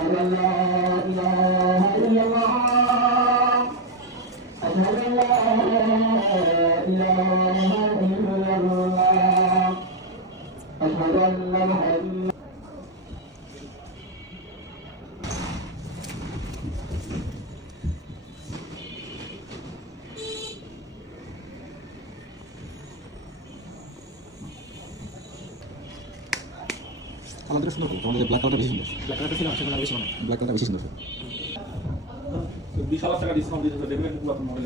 أشهد أن لا إله إلا الله أشهد أن لا إله إلا الله أشهد أن محمدا আমাদের সুন্দর আমাদের ব্ল্যাক কালারটা বেশি সুন্দর ব্ল্যাক কালারটা ছিল সেখানে বেশি মানে ব্ল্যাক কালারটা বেশি সুন্দর 20,000 টাকা ডিসকাউন্ট দিতে দেখবেন পুরো মডেল